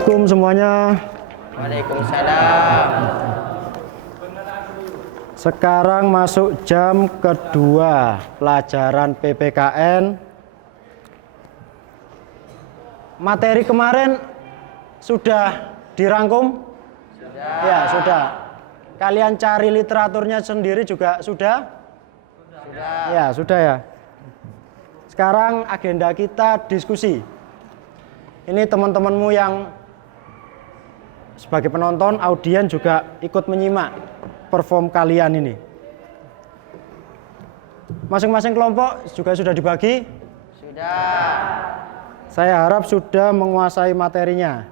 Assalamualaikum semuanya. Waalaikumsalam. Sekarang masuk jam kedua pelajaran PPKN. Materi kemarin sudah dirangkum? Sudah. Ya, sudah. Kalian cari literaturnya sendiri juga sudah? Sudah. Ya, sudah ya. Sekarang agenda kita diskusi. Ini teman-temanmu yang sebagai penonton, audien juga ikut menyimak perform kalian ini. Masing-masing kelompok juga sudah dibagi? Sudah. Saya harap sudah menguasai materinya.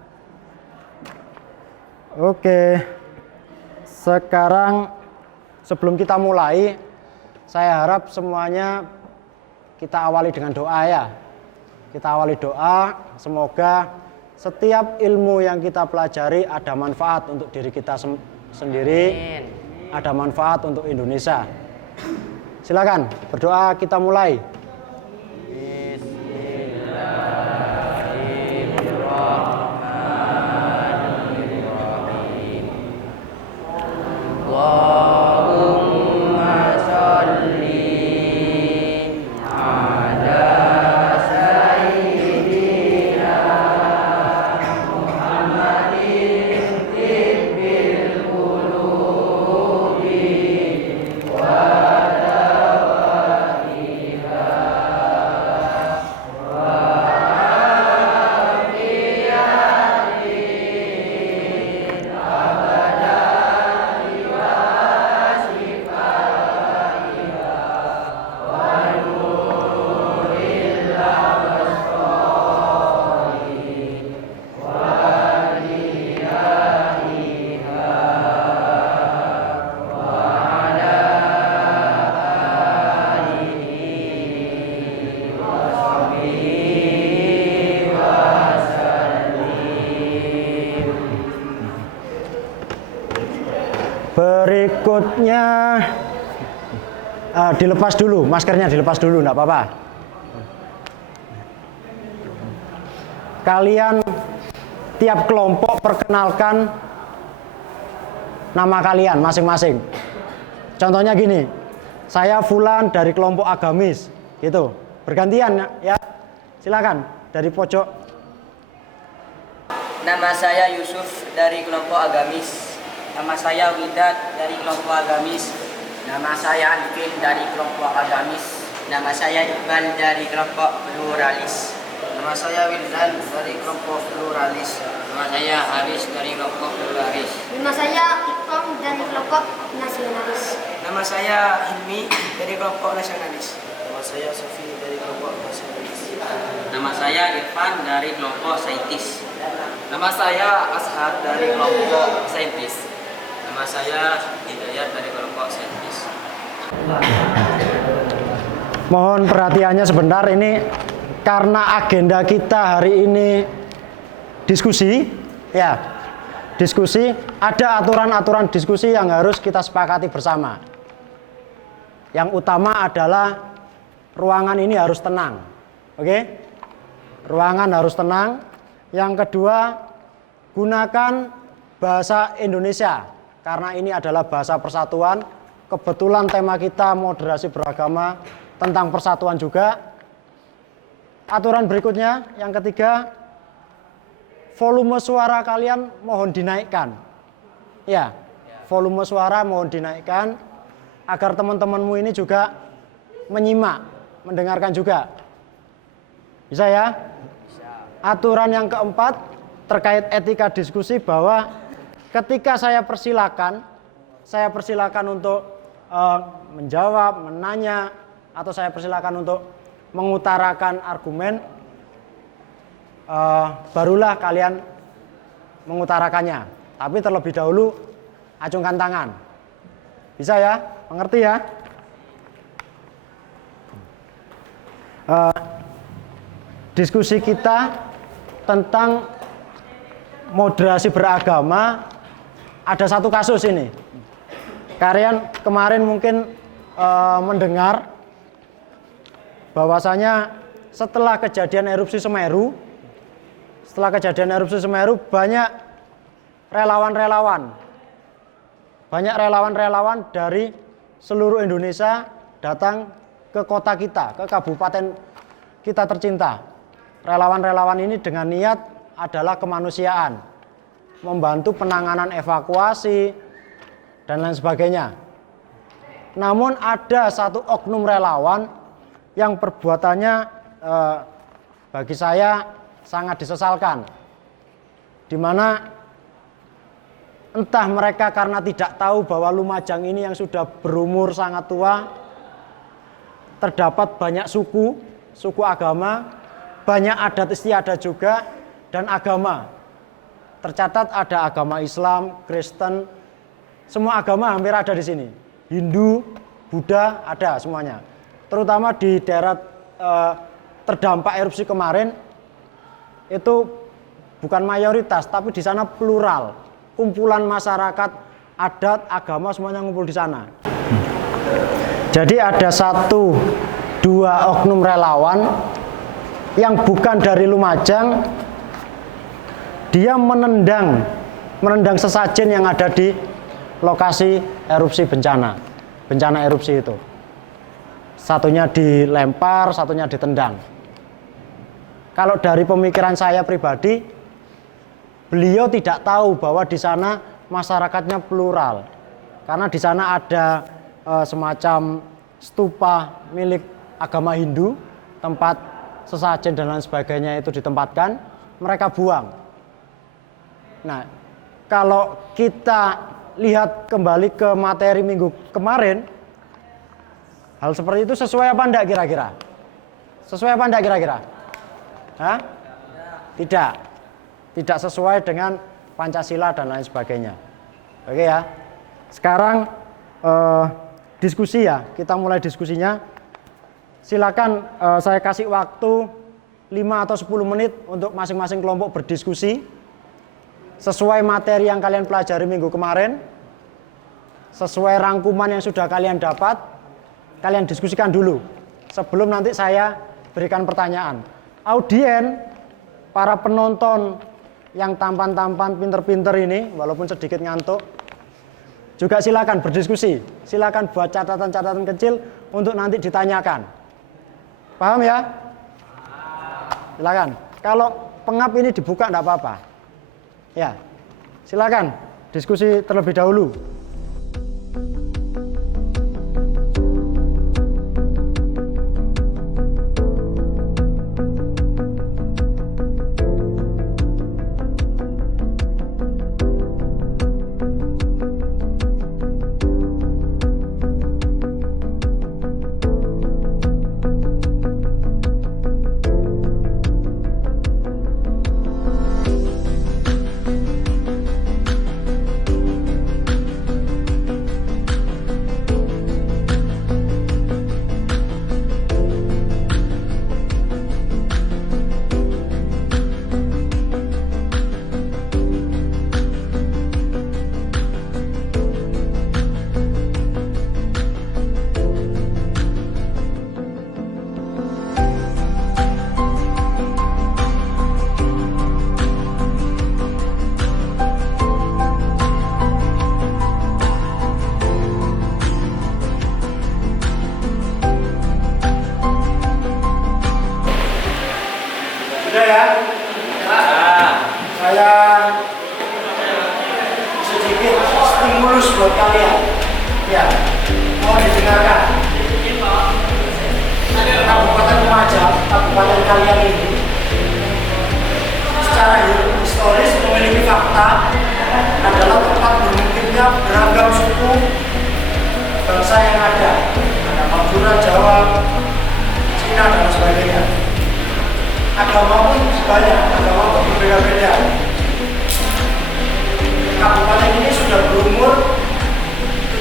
Oke. Sekarang sebelum kita mulai, saya harap semuanya kita awali dengan doa ya. Kita awali doa, semoga setiap ilmu yang kita pelajari ada manfaat untuk diri kita sendiri, Amin. ada manfaat untuk Indonesia. Silakan berdoa, kita mulai. Allahumma sholli ala sayyidina Muhammadin tibbil qulubi wa dawaiha wa afiyatin abadan wa shifaiha wa nuril absari wa diyaiha wa ala alihi wa sahbihi wa sallim. Berikutnya dilepas dulu, maskernya dilepas dulu, enggak apa-apa. Kalian tiap kelompok perkenalkan nama kalian masing-masing. Contohnya gini, saya Fulan dari kelompok agamis, gitu. Bergantian ya. Silakan dari pojok. Nama saya Yusuf dari kelompok agamis. Nama saya Widat dari kelompok agamis. Nama saya Alvin dari kelompok agamis. Nama saya Iqbal dari kelompok pluralis. Nama saya Wildan dari kelompok pluralis. Nama saya Haris dari kelompok pluralis. Nama saya Iqbal dari kelompok nasionalis. Nama saya Hilmi dari kelompok nasionalis. Nama saya Sofi dari kelompok nasionalis. Nama saya Irfan dari kelompok saintis. Nama saya Ashar dari kelompok saintis. Nama saya Hidayat dari kelompok saintis. Mohon perhatiannya sebentar, ini karena agenda kita hari ini diskusi, ya. Diskusi, ada aturan-aturan diskusi yang harus kita sepakati bersama. Yang utama adalah ruangan ini harus tenang. Oke? Ruangan harus tenang. Yang kedua, gunakan bahasa Indonesia karena ini adalah bahasa persatuan. Kebetulan tema kita moderasi beragama tentang persatuan juga. Aturan berikutnya, yang ketiga, volume suara kalian mohon dinaikkan. Ya, volume suara mohon dinaikkan agar teman-temanmu ini juga menyimak, mendengarkan juga. Bisa ya? Aturan yang keempat terkait etika diskusi bahwa ketika saya persilakan untuk menjawab, menanya, atau saya persilakan untuk mengutarakan argumen, barulah kalian mengutarakannya. Tapi terlebih dahulu acungkan tangan. Bisa ya? Mengerti ya? Diskusi kita tentang moderasi beragama, ada satu kasus ini. Kalian kemarin mungkin mendengar bahwasanya setelah kejadian erupsi Semeru, setelah kejadian erupsi Semeru banyak relawan-relawan dari seluruh Indonesia datang ke kota kita, ke kabupaten kita tercinta. Relawan-relawan ini dengan niat adalah kemanusiaan, membantu penanganan evakuasi dan lain sebagainya. Namun ada satu oknum relawan yang perbuatannya bagi saya sangat disesalkan, di mana entah mereka karena tidak tahu bahwa Lumajang ini yang sudah berumur sangat tua, terdapat banyak suku agama, banyak adat istiadat juga, dan agama. Tercatat ada agama Islam, Kristen, semua agama hampir ada di sini. Hindu, Buddha, ada semuanya. Terutama di daerah terdampak erupsi kemarin, itu bukan mayoritas, tapi di sana plural. Kumpulan masyarakat, adat, agama semuanya ngumpul di sana. Jadi ada 1-2 oknum relawan yang bukan dari Lumajang, dia menendang sesajen yang ada di lokasi erupsi bencana erupsi itu. Satunya dilempar, satunya ditendang. Kalau dari pemikiran saya pribadi, beliau tidak tahu bahwa di sana masyarakatnya plural. Karena di sana ada semacam stupa milik agama Hindu, tempat sesajen dan lain sebagainya itu ditempatkan, mereka buang. Nah, kalau kita lihat kembali ke materi minggu kemarin, hal seperti itu sesuai apa enggak kira-kira? Sesuai apa enggak kira-kira? Hah? Tidak sesuai dengan Pancasila dan lain sebagainya. Oke ya. Sekarang diskusi ya, kita mulai diskusinya. Silakan saya kasih waktu 5 atau 10 menit untuk masing-masing kelompok berdiskusi sesuai materi yang kalian pelajari minggu kemarin, sesuai rangkuman yang sudah kalian dapat. Kalian diskusikan dulu sebelum nanti saya berikan pertanyaan. Audien, para penonton yang tampan-tampan, pinter-pinter ini, walaupun sedikit ngantuk, juga silakan berdiskusi. Silakan buat catatan-catatan kecil untuk nanti ditanyakan. Paham ya? Silakan. Kalau pengap ini dibuka enggak apa-apa. Ya, silakan diskusi terlebih dahulu. Sudah ya? Saya sedikit stimulus buat kalian. Ya, mau didengarkan. Kabupaten Lumajang, kabupaten kalian ini, secara historis memiliki fakta adalah tempat bermukimnya beragam suku bangsa yang ada Madura, Jawa, Cina dan sebagainya. Agama pun banyak, agama pun berbeda-beda. Kabupaten ini sudah berumur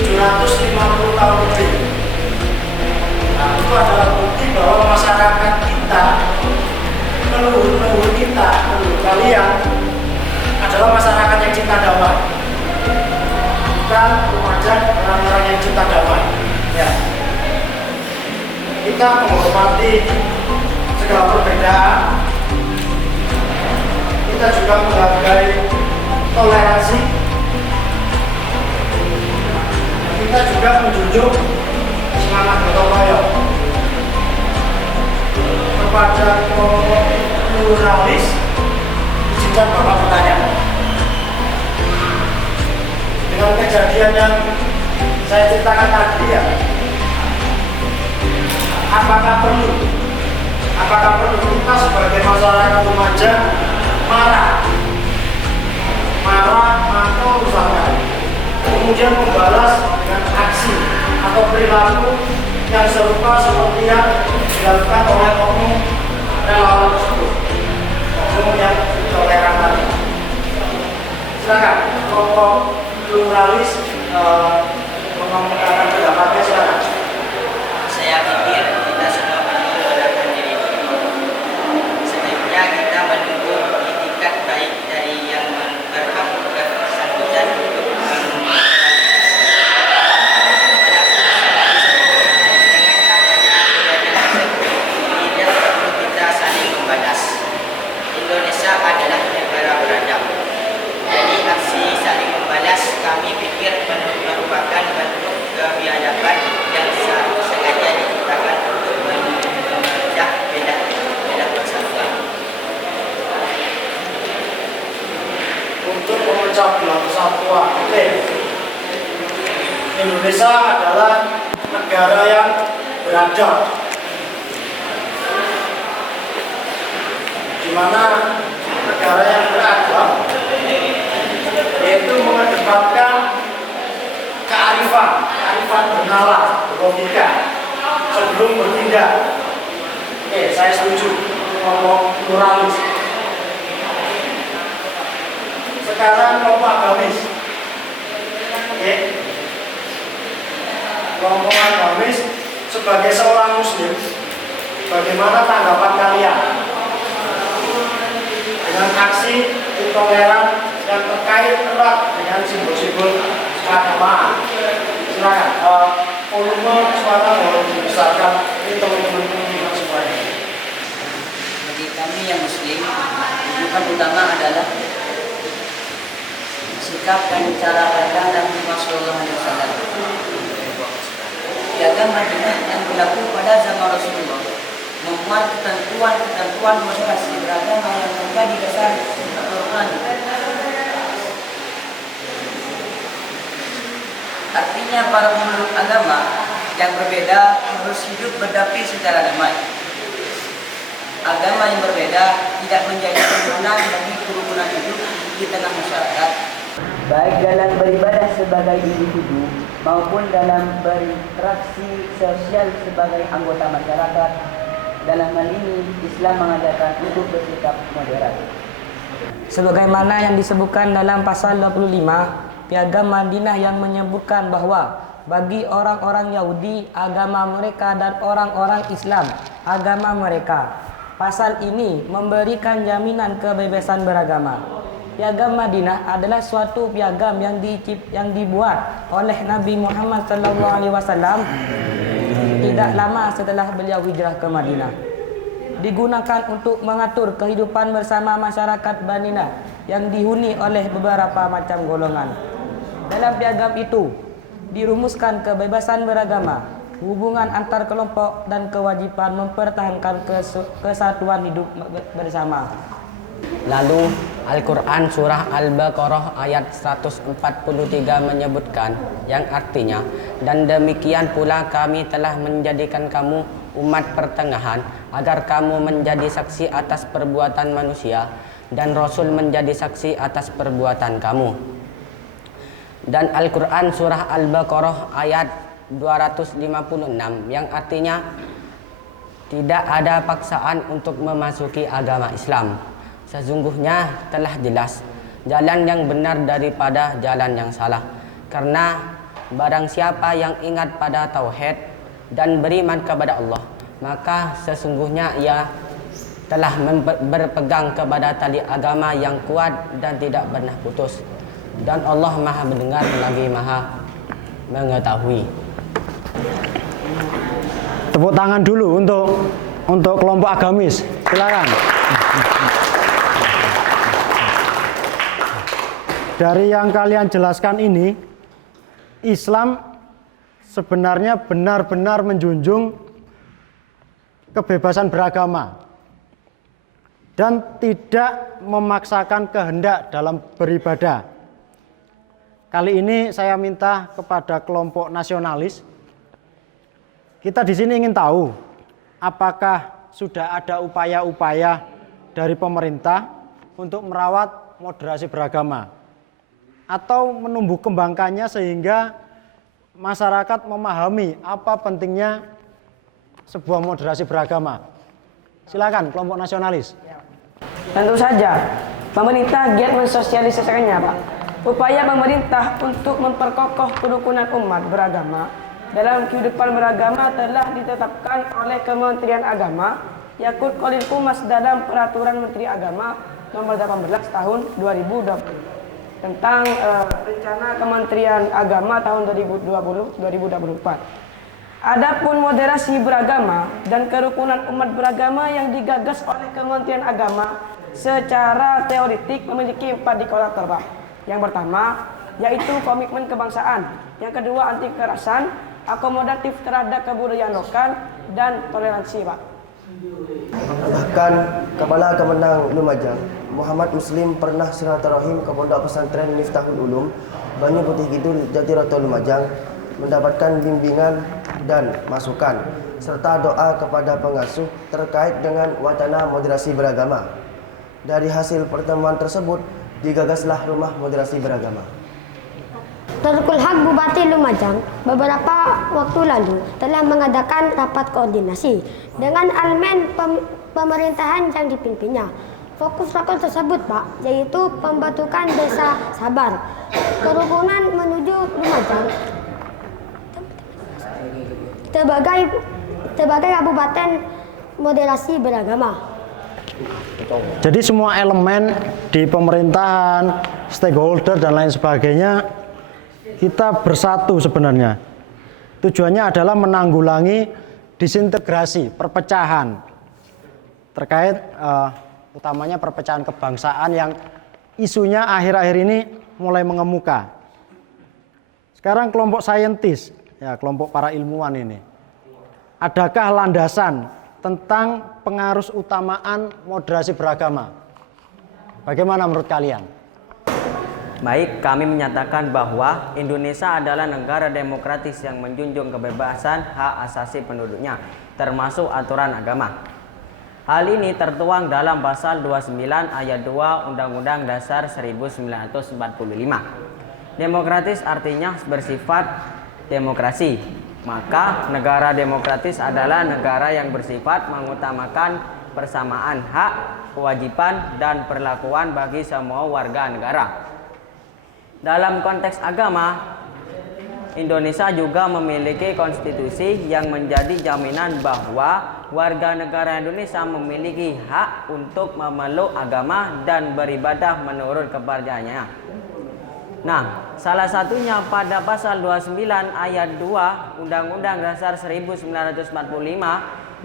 750 tahun lebih. Nah, itu adalah bukti bahwa masyarakat kita, leluhur kita, leluhur kalian adalah masyarakat yang cinta damai. Kita Lumajang orang-orang yang cinta damai. Ya. Kita menghormati segala perbedaan, kita juga menghargai toleransi, kita juga menjunjung semangat gotong royong. Kepada kelompok pluralis, izinkan Bapak bertanya. Dengan kejadian yang saya ceritakan tadi ya, apakah perlu kita sebagai masyarakat Lumajang marah atau misalkan kemudian membalas dengan aksi atau perilaku yang serupa seperti yang dilakukan oleh oknum relawan tersebut, oknum yang toleran tadi. Silakan kelompok pluralis mengemukakan pendapatnya, silakan. Saya pikir kita semua perlu menerapkan diri. Sebaiknya kita menunggu itikat baik dari yang bersangkutan untuk tidak perlu kita saling membalas. Indonesia adalah negara beradab. Jadi aksi saling membalas kami pikir merupakan bentuk kebiadaban yang sengaja diciptakan untuk memecah beda persatuan. Untuk memecah belah persatuan. Oke. Indonesia adalah negara yang beradab, di mana negara yang beradab yaitu mengedepankan kearifan bernalar, logika sebelum bertindak. Oke, saya setuju ngomong pluralis. Sekarang kelompok agamis. Oke. Kelompok agamis sebagai seorang muslim, bagaimana tanggapan kalian dengan aksi intoleran yang terkait erat dengan simbol-simbol keagamaan? Silakan, volume suara boleh dibesarkan, ini teman-teman semuanya. Bagi kami yang muslim, tujuan utama adalah sikap dan cara pandang Nabi Muhammad SAW. Piagam Madinah yang berlaku pada zaman Rasulullah memuat ketentuan masing-masing beragama yang menjadi dasar Al-Quran. Artinya para pemeluk agama yang berbeda harus hidup berdamai secara damai. Agama yang berbeda tidak menjadi penghalang bagi kerukunan hidup di tengah masyarakat, baik dalam beribadah sebagai individu maupun dalam berinteraksi sosial sebagai anggota masyarakat. Dalam hal ini, Islam mengajarkan untuk bersikap moderat. Sebagaimana yang disebutkan dalam pasal 25 Piagam Madinah yang menyebutkan bahwa bagi orang-orang Yahudi agama mereka dan orang-orang Islam agama mereka. Pasal ini memberikan jaminan kebebasan beragama. Piagam Madinah adalah suatu piagam yang dibuat oleh Nabi Muhammad SAW tidak lama setelah beliau hijrah ke Madinah. Digunakan untuk mengatur kehidupan bersama masyarakat Madinah yang dihuni oleh beberapa macam golongan. Dalam piagam itu dirumuskan kebebasan beragama, hubungan antar kelompok dan kewajiban mempertahankan kesatuan hidup bersama. Lalu Al-Quran Surah Al-Baqarah ayat 143 menyebutkan yang artinya, dan demikian pula kami telah menjadikan kamu umat pertengahan agar kamu menjadi saksi atas perbuatan manusia dan Rasul menjadi saksi atas perbuatan kamu. Dan Al-Quran Surah Al-Baqarah ayat 256 yang artinya tidak ada paksaan untuk memasuki agama Islam. Sesungguhnya telah jelas jalan yang benar daripada jalan yang salah. Karena barang siapa yang ingat pada tauhid dan beriman kepada Allah, maka sesungguhnya ia telah berpegang kepada tali agama yang kuat dan tidak pernah putus. Dan Allah Maha mendengar lagi Maha mengetahui. Tepuk tangan dulu untuk kelompok agamis. Silakan. dari yang kalian jelaskan ini, Islam sebenarnya benar-benar menjunjung kebebasan beragama dan tidak memaksakan kehendak dalam beribadah. Kali ini saya minta kepada kelompok nasionalis, kita di sini ingin tahu apakah sudah ada upaya-upaya dari pemerintah untuk merawat moderasi beragama atau menumbuh kembangkannya sehingga masyarakat memahami apa pentingnya sebuah moderasi beragama. Silakan kelompok nasionalis. Tentu saja, pemerintah giat mensosialisasikannya, Pak. Upaya pemerintah untuk memperkokoh kerukunan umat beragama dalam kehidupan beragama telah ditetapkan oleh Kementerian Agama, Yakut Kolil Kumas dalam Peraturan Menteri Agama Nomor 18 Tahun 2020 tentang Rencana Kementerian Agama tahun 2020-2024. Adapun moderasi beragama dan kerukunan umat beragama yang digagas oleh Kementerian Agama secara teoritik memiliki 4 indikator, Pak. Yang pertama yaitu komitmen kebangsaan, yang kedua anti kekerasan, akomodatif terhadap kebudayaan lokal, dan toleransi, Pak. Bahkan Kepala Kemenang Lumajang Muhammad Muslim pernah silaturahim ke Pondok Pesantren Miftahul Ulum Banyu Putih Kidul Jatiroto Lumajang, mendapatkan bimbingan dan masukan serta doa kepada pengasuh terkait dengan wacana moderasi beragama. Dari hasil pertemuan tersebut digagaslah Rumah Moderasi Beragama. Darul Haq Bupati Lumajang beberapa waktu lalu telah mengadakan rapat koordinasi dengan elemen pemerintahan yang dipimpinnya. Fokus rapat tersebut, Pak, yaitu pembentukan Desa Sabar, kerukunan menuju Lumajang sebagai kabupaten moderasi beragama. Jadi semua elemen di pemerintahan, stakeholder dan lain sebagainya kita bersatu sebenarnya. Tujuannya adalah menanggulangi disintegrasi, perpecahan terkait utamanya perpecahan kebangsaan yang isunya akhir-akhir ini mulai mengemuka. Sekarang kelompok saintis, ya kelompok para ilmuwan ini, adakah landasan tentang pengaruh utamaan moderasi beragama? Bagaimana menurut kalian? Baik, kami menyatakan bahwa Indonesia adalah negara demokratis yang menjunjung kebebasan hak asasi penduduknya, termasuk aturan agama. Hal ini tertuang dalam pasal 29 ayat 2 Undang-Undang Dasar 1945. Demokratis artinya bersifat demokrasi. Maka negara demokratis adalah negara yang bersifat mengutamakan persamaan hak, kewajiban, dan perlakuan bagi semua warga negara. Dalam konteks agama, Indonesia juga memiliki konstitusi yang menjadi jaminan bahwa warga negara Indonesia memiliki hak untuk memeluk agama dan beribadah menurut kepercayaannya. Nah, salah satunya pada pasal 29 ayat 2 Undang-Undang Dasar 1945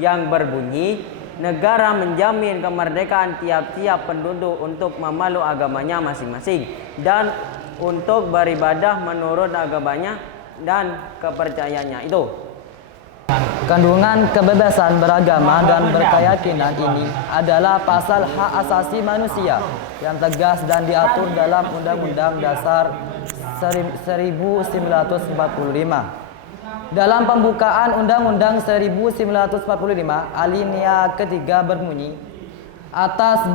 yang berbunyi, negara menjamin kemerdekaan tiap-tiap penduduk untuk memeluk agamanya masing-masing dan untuk beribadah menurut agamanya dan kepercayaannya itu. Kandungan kebebasan beragama dan berkeyakinan ini adalah pasal hak asasi manusia yang tegas dan diatur dalam Undang-Undang Dasar 1945. Dalam pembukaan Undang-Undang 1945, alinea ketiga berbunyi, atas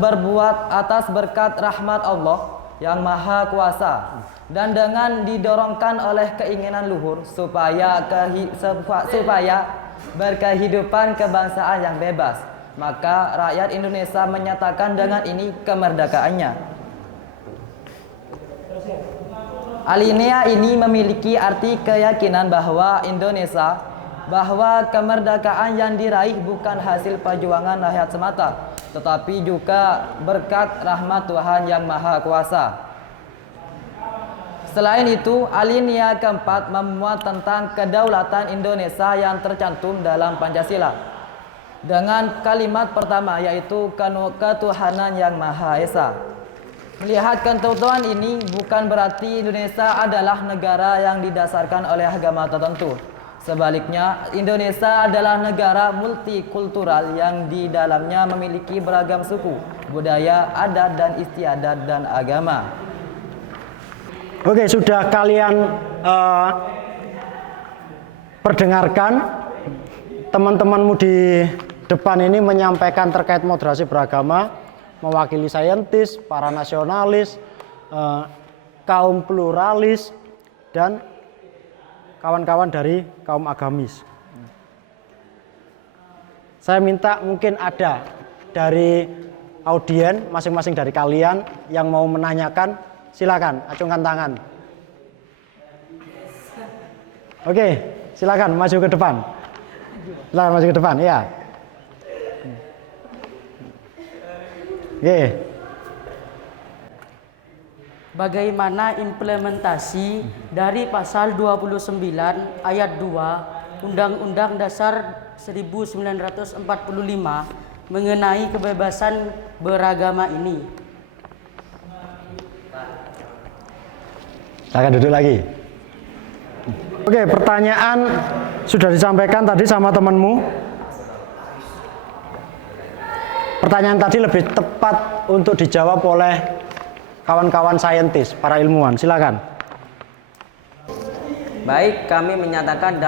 berkat rahmat Allah yang Maha Kuasa dan dengan didorongkan oleh keinginan luhur supaya berkehidupan kebangsaan yang bebas, maka rakyat Indonesia menyatakan dengan ini kemerdekaannya. Alinea ini memiliki arti keyakinan bahwa kemerdekaan yang diraih bukan hasil perjuangan rakyat semata, tetapi juga berkat rahmat Tuhan yang Maha Kuasa. Selain itu, alinea keempat memuat tentang kedaulatan Indonesia yang tercantum dalam Pancasila dengan kalimat pertama yaitu ketuhanan yang Maha Esa. Melihat ketentuan ini bukan berarti Indonesia adalah negara yang didasarkan oleh agama tertentu. Sebaliknya, Indonesia adalah negara multikultural yang di dalamnya memiliki beragam suku, budaya, adat, dan istiadat dan agama. Oke, sudah kalian perdengarkan teman-temanmu di depan ini menyampaikan terkait moderasi beragama, mewakili saintis, para nasionalis, kaum pluralis, dan kawan-kawan dari kaum agamis. Saya minta mungkin ada dari audien masing-masing dari kalian yang mau menanyakan, silakan acungkan tangan. Oke, silakan maju ke depan. Silakan maju ke depan, ya. Oke. Bagaimana implementasi dari pasal 29 ayat 2 Undang-Undang Dasar 1945 mengenai kebebasan beragama ini? Silakan duduk lagi. Oke, pertanyaan sudah disampaikan tadi sama temanmu. Pertanyaan tadi lebih tepat untuk dijawab oleh kawan-kawan saintis, para ilmuwan. Silakan. Baik, kami menyatakan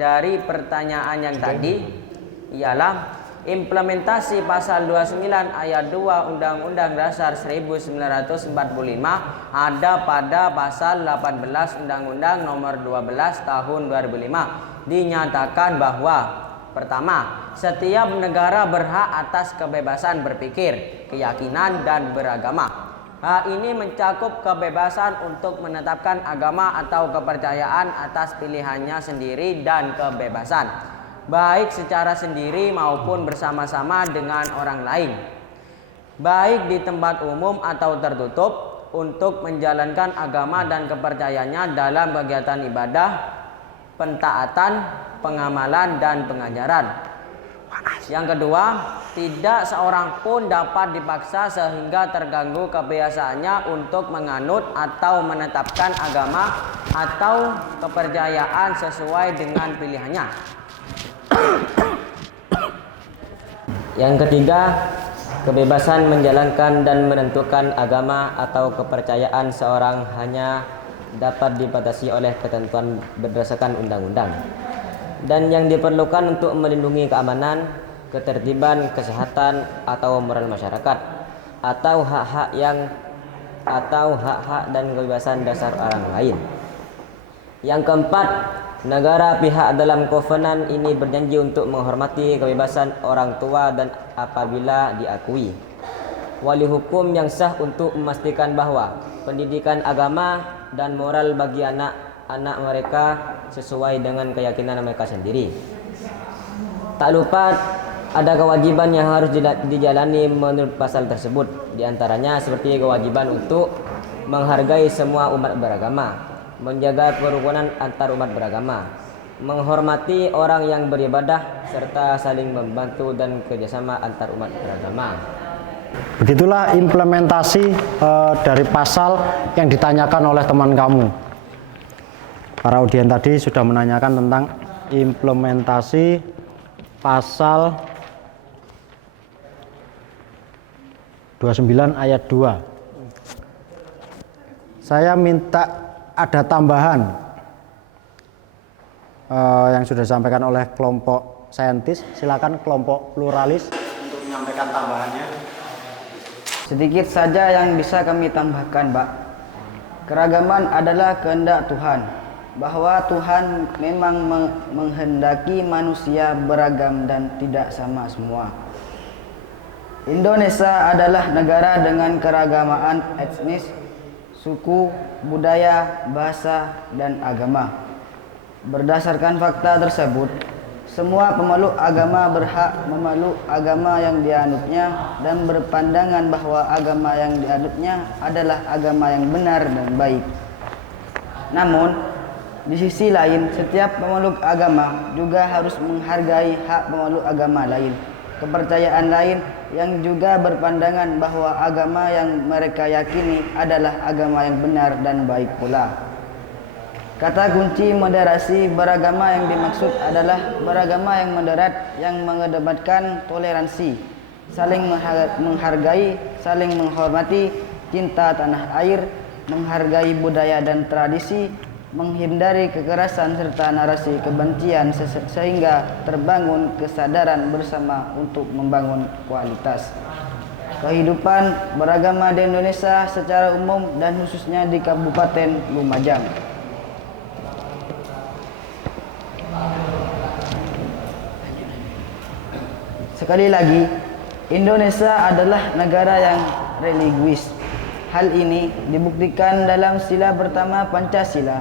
dari pertanyaan yang tadi ialah implementasi pasal 29 ayat 2 Undang-Undang Dasar 1945 ada pada pasal 18 Undang-Undang Nomor 12 Tahun 2005. Dinyatakan bahwa pertama, setiap negara berhak atas kebebasan berpikir, keyakinan, dan beragama. Hak ini mencakup kebebasan untuk menetapkan agama atau kepercayaan atas pilihannya sendiri dan kebebasan, baik secara sendiri maupun bersama-sama dengan orang lain, baik di tempat umum atau tertutup, untuk menjalankan agama dan kepercayaannya dalam kegiatan ibadah, pentaatan, pengamalan, dan pengajaran. Yang kedua, tidak seorang pun dapat dipaksa sehingga terganggu kebiasaannya untuk menganut atau menetapkan agama atau kepercayaan sesuai dengan pilihannya. Yang ketiga, kebebasan menjalankan dan menentukan agama atau kepercayaan seorang hanya dapat dibatasi oleh ketentuan berdasarkan undang-undang, dan yang diperlukan untuk melindungi keamanan, ketertiban, kesehatan, atau moral masyarakat, atau hak-hak dan kebebasan dasar orang lain. Yang keempat, negara pihak dalam kovenan ini berjanji untuk menghormati kebebasan orang tua dan apabila diakui, wali hukum yang sah untuk memastikan bahwa pendidikan agama dan moral bagi anak-anak mereka sesuai dengan keyakinan mereka sendiri. Tak lupa ada kewajiban yang harus dijalani menurut pasal tersebut. Di antaranya seperti kewajiban untuk menghargai semua umat beragama, menjaga kerukunan antar umat beragama, menghormati orang yang beribadah, serta saling membantu dan kerjasama antar umat beragama. Begitulah implementasi dari pasal yang ditanyakan oleh teman kamu. Para audien tadi sudah menanyakan tentang implementasi pasal 29 ayat 2. Saya minta ada tambahan yang sudah disampaikan oleh kelompok saintis. Silakan kelompok pluralis untuk menyampaikan tambahannya. Sedikit saja yang bisa kami tambahkan, Pak. Keragaman adalah kehendak Tuhan, bahwa Tuhan memang menghendaki manusia beragam dan tidak sama semua. Indonesia adalah negara dengan keragamaan etnis, suku, budaya, bahasa, dan agama. Berdasarkan fakta tersebut, semua pemeluk agama berhak memeluk agama yang dianutnya dan berpandangan bahwa agama yang dianutnya adalah agama yang benar dan baik. Namun, di sisi lain, setiap pemeluk agama juga harus menghargai hak pemeluk agama lain. kepercayaan lain yang juga berpandangan bahwa agama yang mereka yakini adalah agama yang benar dan baik pula. Kata kunci moderasi beragama yang dimaksud adalah beragama yang moderat yang mengedepankan toleransi, saling menghargai, saling menghormati, cinta tanah air, menghargai budaya dan tradisi, menghindari kekerasan serta narasi kebencian sehingga terbangun kesadaran bersama untuk membangun kualitas kehidupan beragama di Indonesia secara umum dan khususnya di Kabupaten Lumajang. Sekali lagi, Indonesia adalah negara yang religius. Hal ini dibuktikan dalam sila pertama Pancasila,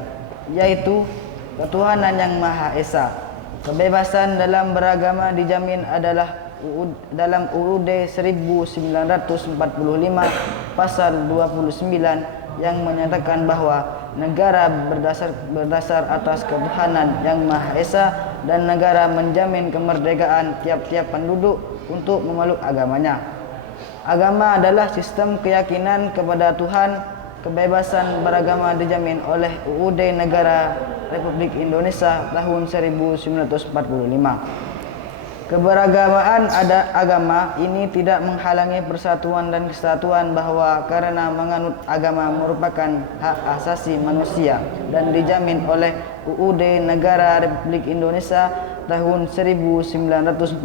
yaitu ketuhanan yang Maha Esa. Kebebasan dalam beragama dijamin adalah dalam UUD 1945 pasal 29 yang menyatakan bahwa negara berdasar atas ketuhanan yang Maha Esa dan negara menjamin kemerdekaan tiap-tiap penduduk untuk memeluk agamanya. Agama adalah sistem keyakinan kepada Tuhan. Kebebasan beragama dijamin oleh UUD Negara Republik Indonesia tahun 1945. Keberagamaan agama ini tidak menghalangi persatuan dan kesatuan bahwa karena menganut agama merupakan hak asasi manusia dan dijamin oleh UUD Negara Republik Indonesia tahun 1945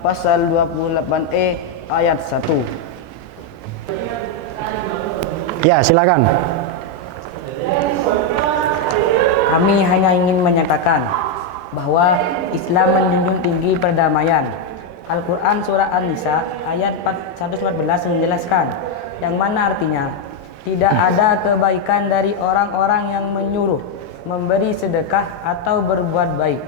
pasal 28E ayat 1. Ya, silakan. Kami hanya ingin menyatakan bahwa Islam menjunjung tinggi perdamaian. Al-Quran Surah An-Nisa ayat 114 menjelaskan, yang mana artinya tidak ada kebaikan dari orang-orang yang menyuruh memberi sedekah atau berbuat baik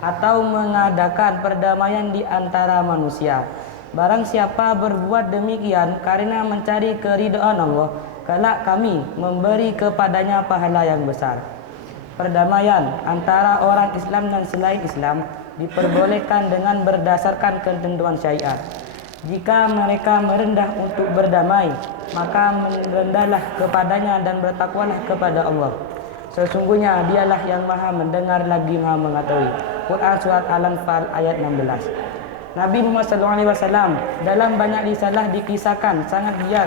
atau mengadakan perdamaian di antara manusia. Barang siapa berbuat demikian karena mencari keridhaan Allah, kelak kami memberi kepadanya pahala yang besar. Perdamaian antara orang Islam dan selain Islam diperbolehkan dengan berdasarkan ketentuan syariat. Jika mereka merendah untuk berdamai, maka merendahlah kepadanya dan bertakwalah kepada Allah. Sesungguhnya dialah yang maha mendengar lagi maha mengetahui. Quran Surat Al-Anfal ayat 16. Nabi Muhammad SAW dalam banyak risalah dikisahkan sangat giat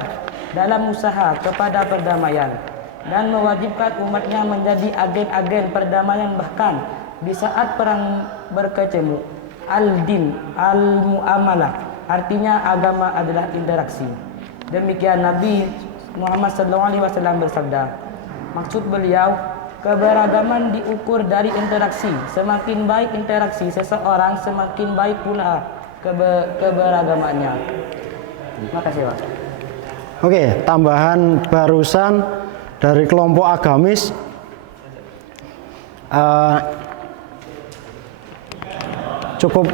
dalam usaha kepada perdamaian dan mewajibkan umatnya menjadi agen-agen perdamaian, bahkan di saat perang berkecamuk. Al-din, al-mu'amalah, artinya agama adalah interaksi. Demikian Nabi Muhammad SAW bersabda. Maksud beliau, keberagaman diukur dari interaksi. Semakin baik interaksi seseorang, semakin baik pula keberagamaannya. Terima kasih, Pak. Oke, tambahan barusan dari kelompok agamis cukup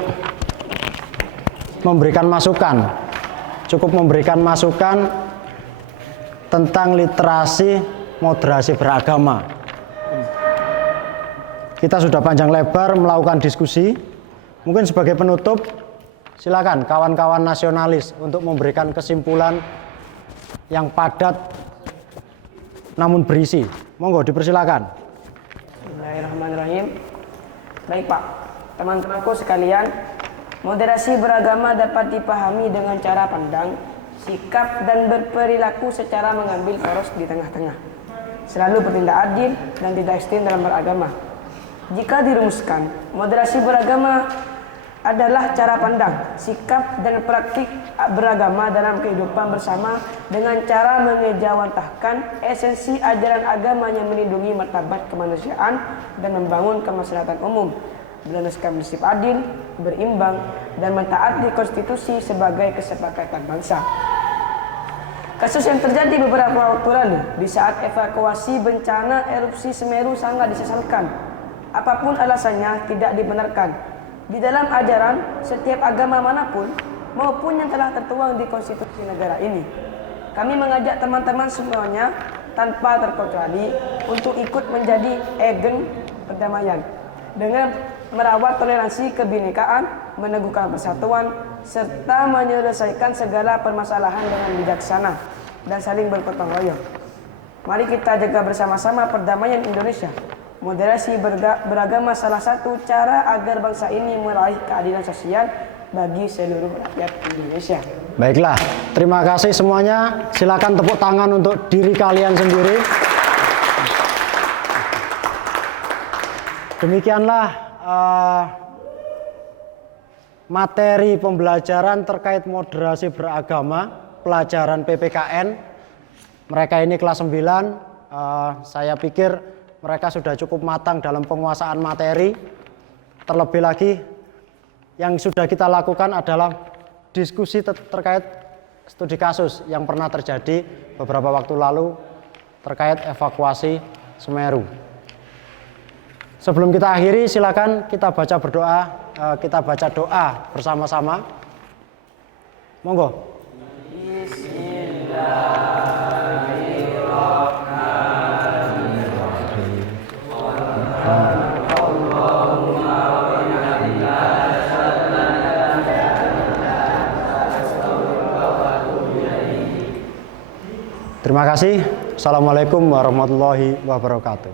memberikan masukan tentang literasi moderasi beragama. Kita sudah panjang lebar melakukan diskusi. Mungkin sebagai penutup, silakan kawan-kawan nasionalis untuk memberikan kesimpulan yang padat namun berisi. Monggo dipersilakan. Bismillahirrahmanirrahim. Baik Pak, teman-temanku sekalian, moderasi beragama dapat dipahami dengan cara pandang, sikap dan berperilaku secara mengambil poros di tengah-tengah. Selalu bertindak adil dan tidak ekstrem dalam beragama. Jika dirumuskan, moderasi beragama adalah cara pandang, sikap dan praktik beragama dalam kehidupan bersama dengan cara mengejawantahkan esensi ajaran agama yang melindungi martabat kemanusiaan dan membangun kemaslahatan umum, berdasarkan prinsip adil, berimbang, dan mentaati konstitusi sebagai kesepakatan bangsa. Kasus yang terjadi beberapa waktu lalu di saat evakuasi bencana erupsi Semeru sangat disesalkan. Apapun alasannya tidak dibenarkan. Di dalam ajaran setiap agama manapun maupun yang telah tertuang di konstitusi negara ini. Kami mengajak teman-teman semuanya tanpa terkecuali untuk ikut menjadi agen perdamaian dengan merawat toleransi kebinekaan, meneguhkan persatuan, serta menyelesaikan segala permasalahan dengan bijaksana dan saling bergotong royong. Mari kita jaga bersama-sama perdamaian Indonesia. Moderasi beragama salah satu cara agar bangsa ini meraih keadilan sosial bagi seluruh rakyat Indonesia. Baiklah, terima kasih semuanya. Silakan tepuk tangan untuk diri kalian sendiri. Demikianlah materi pembelajaran terkait moderasi beragama, pelajaran PPKN. Mereka ini kelas 9, saya pikir mereka sudah cukup matang dalam penguasaan materi. Terlebih lagi, yang sudah kita lakukan adalah diskusi terkait studi kasus yang pernah terjadi beberapa waktu lalu terkait evakuasi Semeru. Sebelum kita akhiri, silakan kita baca berdoa, kita baca doa bersama-sama. Monggo. Terima kasih. Assalamualaikum warahmatullahi wabarakatuh.